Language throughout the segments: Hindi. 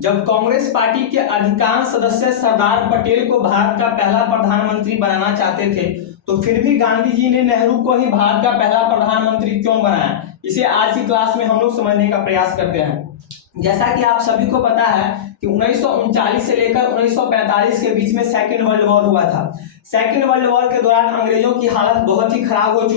जब कांग्रेस पार्टी के अधिकांश सदस्य सरदार पटेल को भारत का पहला प्रधानमंत्री बनाना चाहते थे, तो फिर भी गांधी जी ने नेहरू को ही भारत का पहला प्रधानमंत्री क्यों बनाया, इसे आज की क्लास में हम लोग समझने का प्रयास करते हैं। जैसा कि आप सभी को पता है कि 1939 से लेकर 1945 के बीच में सेकेंड वर्ल्ड वॉर हुआ था। सेकेंड वर्ल्ड वॉर के दौरान अंग्रेजों की हालत बहुत ही खराब हो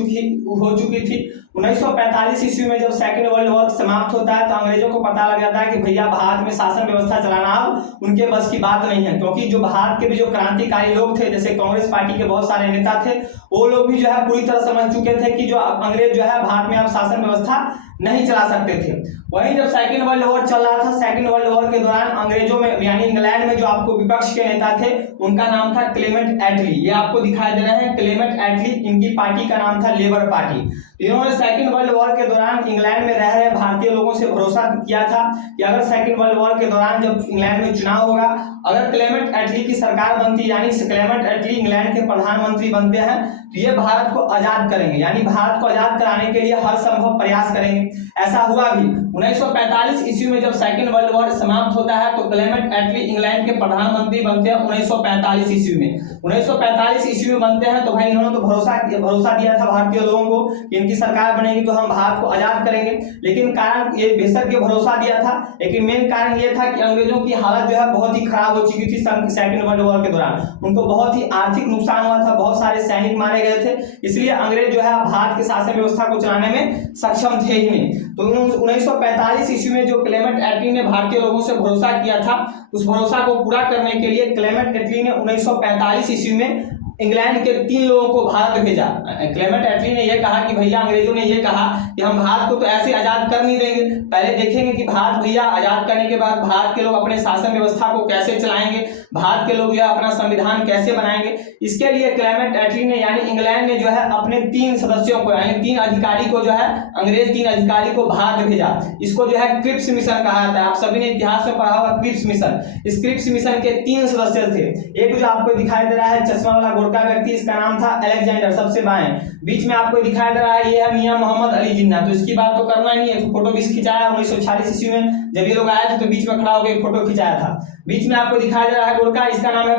चुकी थी। 1945 ईस्वी में जब सेकेंड वर्ल्ड वॉर समाप्त होता है तो अंग्रेजों को पता लग जाता है कि भैया भारत में शासन व्यवस्था चलाना अब उनके बस की बात नहीं है, क्योंकि जो भारत के भी जो क्रांतिकारी लोग थे, जैसे कांग्रेस पार्टी के बहुत सारे नेता थे, वो लोग भी जो है पूरी तरह समझ चुके थे कि जो अंग्रेज जो है भारत में अब शासन व्यवस्था नहीं चला सकते थे। वहीं जब सेकेंड वर्ल्ड वॉर चल रहा था, सेकेंड वर्ल्ड वॉर के दौरान अंग्रेजों में यानी इंग्लैंड में जो आपको विपक्ष के नेता थे उनका नाम था क्लेमेंट एटली। ये आपको दिखाई दे रहे हैं क्लेमेंट एटली, इनकी पार्टी का नाम था लेबर पार्टी। इन्होंने सेकेंड वर्ल्ड वॉर के दौरान इंग्लैंड में रह रहे भारतीय लोगों से भरोसा किया था कि अगर सेकेंड वर्ल्ड वॉर के दौरान जब इंग्लैंड में चुनाव होगा, अगर क्लेमेंट एटली की सरकार बनती यानी क्लेमेंट एटली इंग्लैंड के प्रधानमंत्री बनते हैं तो ये भारत को आजाद करेंगे, यानी भारत को आजाद कराने के लिए हर संभव प्रयास करेंगे। ऐसा हुआ भी। 1945 ईस्वी में जब सेकेंड वर्ल्ड वॉर समाप्त होता है तो क्लेमेंट एटली इंग्लैंड के प्रधानमंत्री बनते हैं 1945 ईस्वी में। 1945 ईस्वी में बनते हैं तो भाई इन्होंने तो भरोसा दिया था भारतीय लोगों को कि इनकी सरकार बनेगी तो हम भारत को आजाद करेंगे। लेकिन कारण ये बेशक ये भरोसा दिया था, लेकिन मेन कारण ये था कि अंग्रेजों की हालत जो है बहुत ही खराब हो चुकी थी सेकेंड वर्ल्ड वॉर के दौरान। उनको बहुत ही आर्थिक नुकसान हुआ था, बहुत सारे सैनिक मारे गए थे, इसलिए अंग्रेज जो है भारत के शासन व्यवस्था को चलाने में सक्षम थे ही नहीं। तो 1945 ईस्वी में जो क्लेमेंट एटली ने भारतीय लोगों से भरोसा किया था, उस भरोसा को पूरा करने के लिए क्लेमेंट एटली ने 1945 ईस्वी में इंग्लैंड के 3 लोगों को भारत भेजा। क्लेमेंट एटली ने यह कहा कि भैया अंग्रेजों ने यह कहा कि हम भारत को तो ऐसे आजाद कर नहीं देंगे, पहले देखेंगे कि भारत भैया आजाद करने के बाद भारत के लोग अपने शासन व्यवस्था को कैसे चलाएंगे, भारत के लोग जो है अपना संविधान कैसे बनाएंगे। इसके लिए क्लेमेंट एटली ने यानी इंग्लैंड ने जो है अपने 3 सदस्यों को यानी 3 अधिकारी को जो है अंग्रेज 3 अधिकारी को भारत भेजा। इसको जो है क्रिप्स मिशन कहा जाता है। आप सभी ने इतिहास में पढ़ा होगा क्रिप्स मिशन। इस क्रिप्स मिशन के 3 सदस्य थे। एक जो आपको दिखाई दे रहा है चश्मा वाला गोरखा व्यक्ति, इसका नाम था अलेक्जेंडर, सबसे बाएं। बीच में आपको दिखाई दे रहा है ये है मियां मोहम्मद अली जिन्ना। तो इसकी बात तो करना नहीं है, फोटो भी खिंचाया 1946 ईस्वी में जब ये लोग आए थे तो बीच में खड़ा होकर फोटो खिंचाया था। बीच में आपको दिखाई दे रहा है गोरखा, इसका नाम है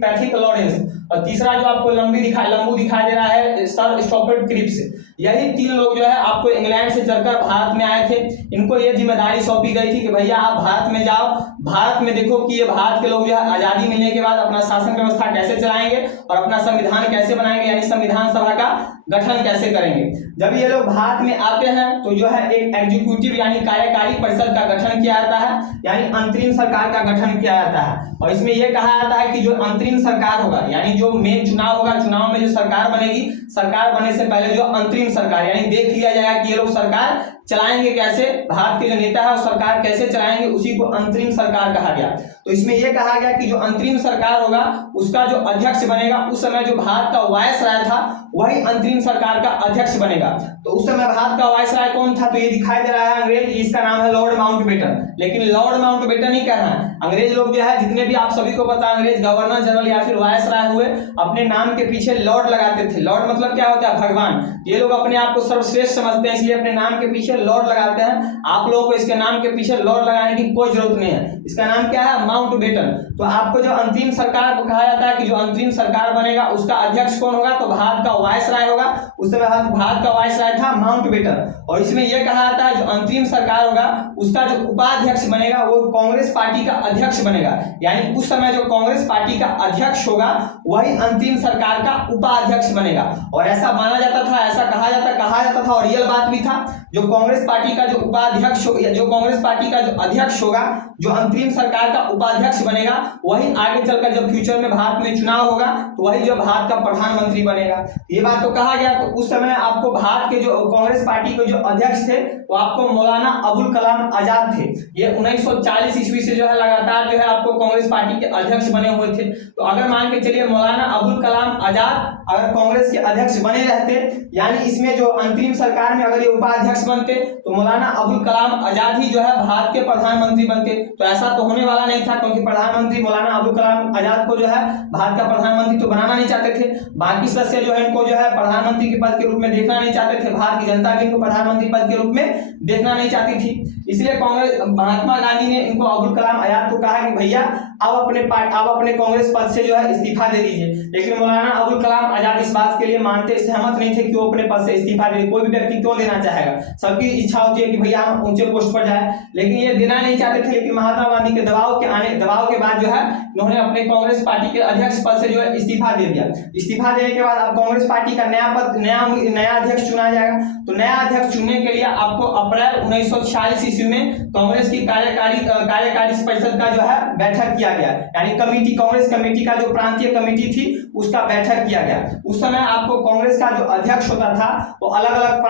पैथिक लॉरेंस। और तीसरा जो आपको लंबू दिखाई दे रहा है सर स्टॉफर्ड क्रिप्स। यही 3 लोग जो है आपको इंग्लैंड से चलकर भारत में आए थे। इनको ये जिम्मेदारी सौंपी गई थी कि भैया आप भारत में जाओ, भारत में देखो कि ये भारत के लोग जो है आजादी मिलने के बाद अपना शासन व्यवस्था कैसे चलाएंगे और अपना संविधान कैसे बनाएंगे, यानी संविधान सभा का गठन कैसे करेंगे। जब ये लोग भारत में आते हैं तो जो है एक एग्जीक्यूटिव यानी कार्यकारी परिषद का गठन किया जाता है, यानी अंतरिम सरकार का गठन किया जाता है। और इसमें यह कहा जाता है कि जो अंतरिम सरकार होगा यानी जो मेन चुनाव होगा, चुनाव में जो सरकार बनेगी, सरकार बनने से पहले जो अंतरिम सरकार यानी देख लिया जाएगा कि ये लोग सरकार चलाएंगे कैसे, भारत के जो नेता है वो सरकार कैसे चलाएंगे, उसी को अंतरिम सरकार कहा गया। तो इसमें यह कहा गया कि जो अंतरिम सरकार होगा उसका जो अध्यक्ष बनेगा, उस समय जो भारत का वायसराय था वही अंतरिम सरकार का अध्यक्ष बनेगा। तो उस समय भारत का वायसराय कौन था, तो ये दिखाई दे रहा है अंग्रेज, इसका नाम है लॉर्ड माउंटबेटन। लेकिन लॉर्ड माउंटबेटन नहीं कहना है, अंग्रेज लोग जो है जितने भी आप सभी को पता अंग्रेज गवर्नर जनरल या फिर वायसराय हुए अपने नाम के पीछे लॉर्ड लगाते थे। लॉर्ड मतलब क्या होता है, भगवान। ये लोग अपने आप को सर्वश्रेष्ठ समझते हैं, इसलिए अपने नाम के पीछे लॉर्ड लगाते हैं। आप लोगों को इसके नाम के पीछे लॉर्ड लगाने की कोई जरूरत नहीं है, इसका नाम क्या है, माउंटबेटन। तो आपको जो अंतरिम सरकार को कहा जाता है कि जो अंतरिम सरकार बनेगा उसका अध्यक्ष कौन होगा, तो भारत का वायसराय होगा। उस समय भारत का वायसराय था माउंटबेटन। और इसमें यह कहा जाता है जो अंतरिम सरकार होगा उसका जो उपाध्यक्ष बनेगा वो कांग्रेस पार्टी का अध्यक्ष बनेगा, यानी उस समय जो कांग्रेस पार्टी का अध्यक्ष होगा वही अंतिम सरकार का उपाध्यक्ष बनेगा। और ऐसा माना जाता था, ऐसा कहा जाता था और रियल बात भी था, जो कांग्रेस पार्टी का जो उपाध्यक्ष जो कांग्रेस पार्टी का जो अध्यक्ष होगा, जो अंतरिम सरकार का उपाध्यक्ष बनेगा, वही आगे चलकर जब फ्यूचर में भारत में चुनाव होगा तो वही जो भारत का प्रधानमंत्री बनेगा। ये बात तो कहा गया। तो उस समय आपको भारत के जो कांग्रेस पार्टी के जो अध्यक्ष थे वो आपको मौलाना अबुल कलाम आजाद थे। ये 1940 ईस्वी से जो है लगातार जो है आपको कांग्रेस पार्टी के अध्यक्ष बने हुए थे। तो अगर मान के चलिए मौलाना अबुल कलाम आजाद अगर कांग्रेस के अध्यक्ष बने रहते, यानी इसमें जो अंतरिम सरकार में अगर ये उपाध्यक्ष बनते तो मौलाना अबुल कलाम आजाद ही जो है भारत के प्रधानमंत्री बनते। तो ऐसा तो होने वाला नहीं था, क्योंकि प्रधानमंत्री मौलाना अबुल कलाम आजाद को जो है भारत का प्रधानमंत्री तो बनाना नहीं चाहते थे। बाकी सदस्य जो है इनको जो है प्रधानमंत्री के पद के रूप में देखना नहीं चाहते थे। भारत की जनता भी इनको प्रधानमंत्री पद के रूप में देखना नहीं चाहती थी। इसलिए कांग्रेस महात्मा गांधी ने इनको अबुल कलाम आजाद को कहा कि भैया आप अपने कांग्रेस पद से जो है इस्तीफा दे दीजिए। लेकिन मौलाना अबुल कलाम आजाद इस बात के लिए मानते सहमत नहीं थे कि वो अपने पद से इस्तीफा दे। कोई भी व्यक्ति क्यों देना चाहेगा, सबकी इच्छा होती है कि भैया हम ऊंचे पोस्ट पर जाए, लेकिन ये देना नहीं चाहते थे। लेकिन महात्मा गांधी के दबाव के बाद जो है उन्होंने अपने कांग्रेस पार्टी के अध्यक्ष पद से जो है इस्तीफा दे दिया। इस्तीफा देने के बाद अब कांग्रेस पार्टी का नया अध्यक्ष चुना जाएगा। तो नया अध्यक्ष चुनने के लिए आपको अप्रैल 1946 ईस्वी में कांग्रेस की कार्यकारी परिषद का जो है बैठक किया गया, यानी कांग्रेस कमेटी का जो प्रांतीय कमेटी थी उसका बैठक किया गया। उस समय आपको कांग्रेस का जो अध्यक्ष होता था वो अलग अलग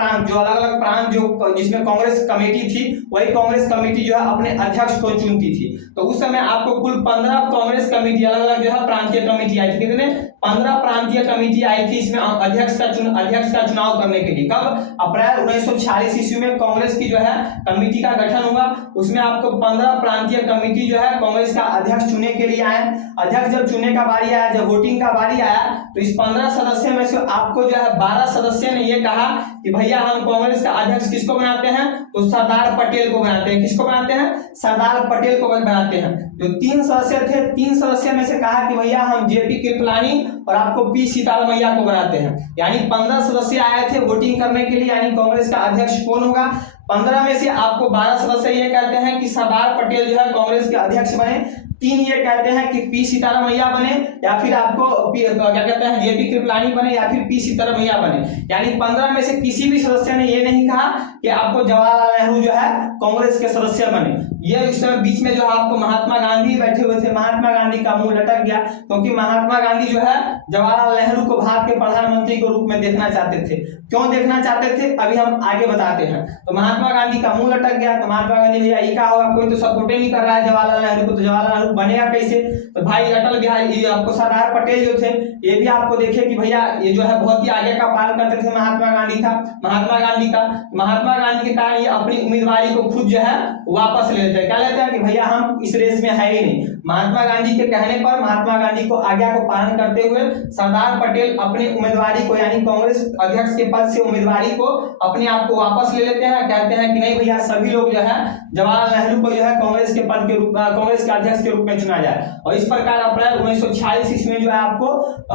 प्रांत जो जिसमें कांग्रेस कमेटी थी वही कांग्रेस कमेटी जो है अपने अध्यक्ष को चुनती थी। तो उस समय आपको कुल 15 कांग्रेस कमेटी अलग अलग जो है प्रांतीय कमेटी आई थी। कितने? 15 प्रांतीय कमेटी आई थी इसमें अध्यक्ष का चुनाव करने के लिए। कब? अप्रैल 1946 ईस्वी में कांग्रेस की जो है कमेटी का गठन हुआ। उसमें आपको 15 प्रांतीय कमेटी जो है कांग्रेस का अध्यक्ष चुनने के लिए आए। अध्यक्ष जब चुनने का बारी आया, जब वोटिंग का बारी आया, तो इस 15 सदस्य में से आपको जो है 12 सदस्य ने ये कहा कि भैया हम कांग्रेस का अध्यक्ष किसको बनाते हैं? तो सरदार पटेल को बनाते हैं। किसको बनाते हैं? सरदार पटेल को बनाते हैं। जो 3 सदस्य थे, 3 सदस्य में से कहा कि भैया हम जेपी कृपलानी और आपको पी सीतारमैया को बनाते हैं। यानी 15 सदस्य आए थे वोटिंग करने के लिए, यानी कांग्रेस का अध्यक्ष कौन होगा। 15 में से आपको 12 सदस्य ये कहते हैं कि सरदार पटेल जो है कांग्रेस के अध्यक्ष बने, 3 ये कहते हैं कि पी सीतारमैया बने, या फिर आपको क्या कहते हैं जेपी कृपलानी बने, या फिर पी सीतारमैया बने। यानी 15 में से किसी भी सदस्य ने ये नहीं कहा कि आपको जवाहरलाल नेहरू जो है कांग्रेस के सदस्य बने। ये उस समय बीच में जो आपको महात्मा गांधी बैठे हुए थे, महात्मा गांधी का मुंह लटक गया, क्योंकि महात्मा गांधी जो है जवाहरलाल नेहरू को भारत के प्रधानमंत्री के रूप में देखना चाहते थे। क्यों देखना चाहते थे अभी हम आगे बताते हैं। तो महात्मा गांधी का मुंह लटक गया, तो महात्मा गांधी भैया ये क्या होगा, कोई तो सपोर्ट ही नहीं कर रहा है जवाहरलाल नेहरू को, तो जवाहरलाल नेहरू बनेगा कैसे। तो भाई अटल बिहारी आपको सरदार पटेल जो थे ये भी आपको देखे कि भैया ये जो है बहुत ही आगे का पालन करते थे महात्मा गांधी का। महात्मा गांधी के कारण ये अपनी उम्मीदवारी को खुद जो है वापस ले लेते हैं। क्या लेते हैं कि भैया हम इस रेस में है ही नहीं। महात्मा गांधी के कहने पर, महात्मा गांधी को आज्ञा को पालन करते हुए सरदार पटेल अपनी उम्मीदवारी को, यानी कांग्रेस अध्यक्ष के पद से उम्मीदवारी को अपने आप को वापस ले लेते हैं। कहते हैं कि नहीं भैया सभी लोग जो है जवाहरलाल नेहरू को जो है कांग्रेस के अध्यक्ष के रूप में चुना जाए। और इस प्रकार अप्रैल 1946 ईस्वी में जो है आपको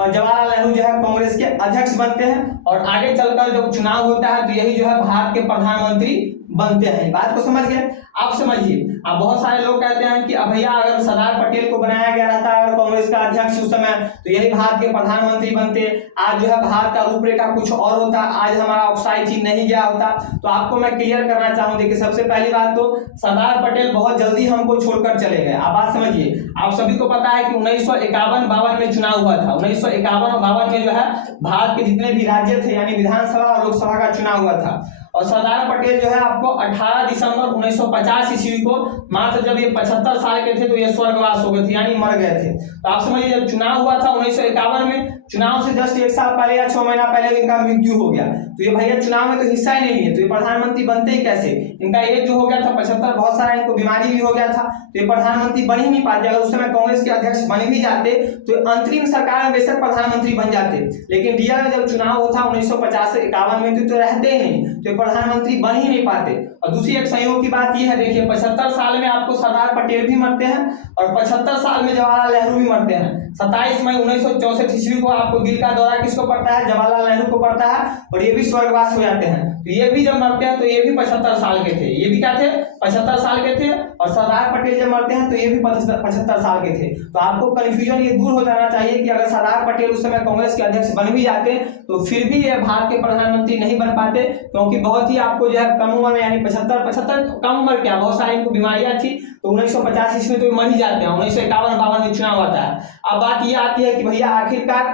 जवाहरलाल नेहरू जो है कांग्रेस के अध्यक्ष बनते हैं। और आगे चलकर जब चुनाव होता है तो यही जो है भारत के प्रधानमंत्री बनते हैं। बात को समझ गए? आप समझिए। अब बहुत सारे लोग कहते हैं कि अब भैया अगर सरदार पटेल को बनाया गया रहता अगर कांग्रेस का अध्यक्ष उस समय, तो यही भारत के प्रधानमंत्री बनते। आज जो है भारत का रूपरेखा कुछ और होता, आज हमारा ऑक्साइड चीन नहीं गया होता। तो आपको मैं क्लियर करना चाहूँ, देखिए सबसे पहली बात तो सरदार पटेल बहुत जल्दी हमको छोड़कर चले गए। आप बात समझिए। आप सभी को पता है कि 1951-52 में चुनाव हुआ था। 1951-52 में जो है भारत के जितने भी राज्य थे, यानी विधानसभा और लोकसभा का चुनाव हुआ था। और सरदार पटेल जो है आपको 18 दिसंबर 1950 ईस्वी को, मात्र जब ये 75 साल के थे तो ये स्वर्गवास हो गए थे, यानी मर गए थे। तो आप समझिए जब चुनाव हुआ था 1951 में, चुनाव से जस्ट 1 साल पहले या 6 महीना पहले इनका मृत्यु हो गया। तो ये भैया चुनाव में तो हिस्सा ही नहीं लिए, तो ये प्रधानमंत्री बनते ही कैसे। इनका एज जो हो गया था 75, बहुत सारा इनको बीमारी भी हो गया था, तो ये प्रधानमंत्री बन ही नहीं पाते। अगर उस समय कांग्रेस के अध्यक्ष बन भी जाते तो अंतरिम सरकार में बेशक प्रधानमंत्री बन जाते, लेकिन रियल में जब चुनाव होता 1950 से 51 में तो रहते ही नहीं, तो प्रधानमंत्री बन ही नहीं पाते। और दूसरी एक संयोग की बात यह है, देखिए 75 साल में आपको सरदार पटेल भी मरते हैं और 75 साल में जवाहरलाल नेहरू भी मरते हैं। 27 मई 1964 ईस्वी को आपको दिल का दौरा किसको पड़ता है? जवाहरलाल नेहरू को पड़ता है, और ये भी स्वर्गवास हो जाते हैं। तो ये भी जब मरते हैं तो ये भी 75 साल के थे, ये भी क्या थे? 75 साल के थे। और सरदार पटेल जब मरते हैं तो ये भी 75 साल के थे। तो आपको कंफ्यूजन ये दूर हो जाना चाहिए कि अगर सरदार पटेल उस समय कांग्रेस के अध्यक्ष बन भी जाते तो फिर भी ये भारत के प्रधानमंत्री नहीं बन पाते, क्योंकि बहुत ही आपको जो है कम उम्र में, यानी 75 कम उम्र क्या, बहुत सारी इनको बीमारियां थी, तो 1950 ईस्वी में तो मर ही जाते हैं। 1951-52 में चुनाव आता है। अब बात ये आती है कि भैया आखिरकार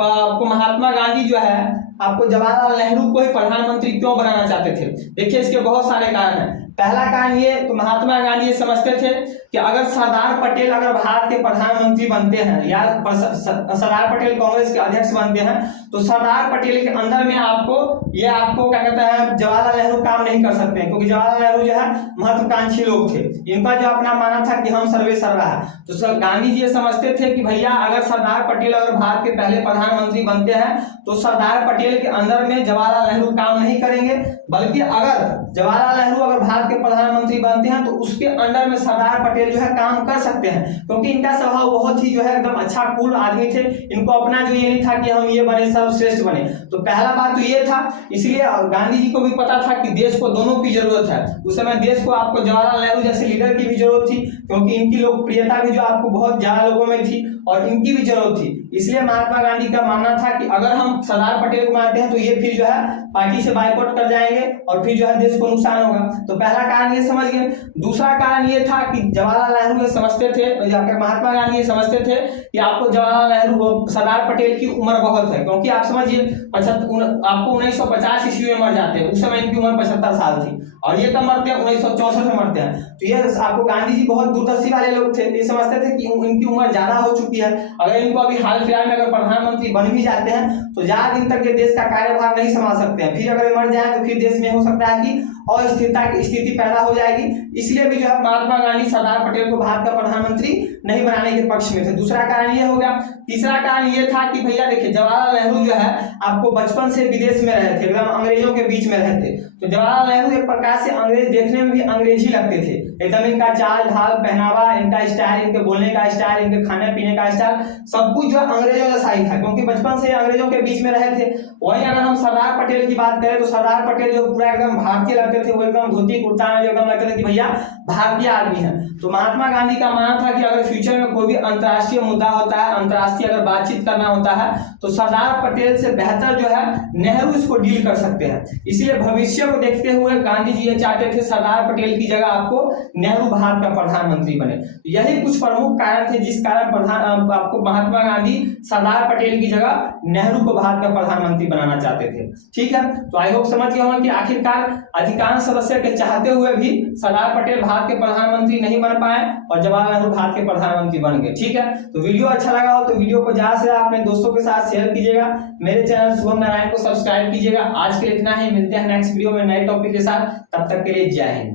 आपको महात्मा गांधी जो है आपको जवाहरलाल नेहरू को ही प्रधानमंत्री क्यों बनाना चाहते थे। देखिए इसके बहुत सारे कारण हैं। पहला कारण ये, तो महात्मा गांधी ये समझते थे कि अगर सरदार पटेल अगर भारत के प्रधानमंत्री बनते हैं या सरदार पटेल कांग्रेस के अध्यक्ष बनते हैं, तो सरदार पटेल के अंदर में आपको क्या कहते हैं, जवाहरलाल नेहरू काम नहीं कर सकते हैं, क्योंकि जवाहरलाल नेहरू जो है महत्वाकांक्षी लोग थे, इनका जो अपना मानना था कि हम सर्वे सर्वा है। तो गांधी जी ये समझते थे कि भैया अगर सरदार पटेल अगर भारत के पहले प्रधानमंत्री बनते हैं तो सरदार पटेल के अंदर में जवाहरलाल नेहरू काम नहीं करेंगे, बल्कि अगर जवाहरलाल नेहरू अगर भारत के प्रधानमंत्री बनते हैं तो उसके अंडर में सरदार पटेल जो है काम कर सकते हैं, क्योंकि इनका स्वभाव बहुत ही जो है एकदम अच्छा कूल आदमी थे। इनको अपना जो ये नहीं था कि हम ये बने सर्वश्रेष्ठ बने। तो पहला बात तो ये था, इसलिए गांधी जी को भी पता था कि देश को दोनों की जरूरत है। उस समय देश को आपको जवाहरलाल नेहरू जैसे लीडर की भी जरूरत थी, क्योंकि इनकी लोकप्रियता भी जो आपको बहुत ज्यादा लोगों में थी और इनकी भी जरूरत थी। इसलिए महात्मा गांधी का मानना था कि अगर हम सरदार पटेल को मानते हैं तो ये फिर जो है पार्टी से बाइकआउट कर जाएंगे और फिर जो है देश को नुकसान होगा। तो पहला कारण ये समझ गए। दूसरा कारण ये था कि जवाहरलाल नेहरू ये समझते थे, महात्मा गांधी ये समझते थे कि आपको जवाहरलाल नेहरू सरदार पटेल की उम्र बहुत है, क्योंकि आप समझिए आपको 1950 ईस्वी में मर जाते हैं, उस समय इनकी उम्र 75 साल थी और ये कब मरते हैं, 1964 में मरते हैं। तो ये आपको गांधी जी बहुत दूरदर्शी वाले लोग थे, ये समझते थे कि इनकी उम्र ज्यादा हो चुकी है, अगर इनको अभी हाल फिलहाल में अगर प्रधानमंत्री बन भी जाते हैं तो ज्यादा दिन तक ये देश का कार्यभार नहीं संभाल सकते हैं, फिर अगर मर जाए तो फिर देश में हो सकता है कि अस्थिरता की स्थिति पैदा हो जाएगी। इसलिए भी जो है महात्मा गांधी सरदार पटेल को भारत का प्रधानमंत्री नहीं बनाने के पक्ष में थे। दूसरा कारण ये हो गया। तीसरा कारण ये था कि भैया देखिए जवाहरलाल नेहरू जो है आपको बचपन से विदेश में रहे थे, एकदम अंग्रेजों के बीच में रहे थे। तो जवाहरलाल नेहरू एक प्रकार से अंग्रेज देखने में भी अंग्रेजी लगते थे, एकदम इनका चाल ढाल पहनावा, इनका स्टाइल, इनके बोलने का स्टाइल, इनके खाने पीने का स्टाइल, सब कुछ जो अंग्रेजों जैसा ही था, क्योंकि बचपन से अंग्रेजों के बीच में रहे थे। वहीं अगर हम सरदार पटेल की बात करें तो सरदार पटेल जो पूरा एकदम भारतीय लगते थे, वो एकदम धोती कुर्ता में जो एकदम लगते थे कि भैया भारतीय आदमी है। तो महात्मा गांधी का मानना था कि अगर फ्यूचर में कोई भी अंतर्राष्ट्रीय मुद्दा होता है, अंतर्राष्ट्रीय अगर बातचीत करना होता है तो सरदार पटेल से बेहतर जो है नेहरू इसको डील कर सकते हैं। इसलिए भविष्य को देखते हुए गांधी जी ये चाहते थे सरदार पटेल की जगह आपको नेहरू भारत का प्रधानमंत्री बने। यही कुछ प्रमुख कारण थे जिस कारण आपको महात्मा गांधी सरदार पटेल की जगह नेहरू को भारत का प्रधानमंत्री बनाना चाहते थे। ठीक है, तो आई होप समझ गए होंगे कि आखिरकार अधिकांश सदस्य के चाहते हुए भी सरदार पटेल भारत के प्रधानमंत्री नहीं बन पाए और जवाहरलाल नेहरू भारत के प्रधानमंत्री बन गए। ठीक है, तो वीडियो अच्छा लगा हो तो वीडियो को ज्यादा से अपने दोस्तों के साथ शेयर कीजिएगा। मेरे चैनल शुभम नारायण को सब्सक्राइब कीजिएगा। आज के लिए इतना ही, मिलते हैं नेक्स्ट वीडियो में नए टॉपिक के साथ, तब तक के लिए जय हिंद।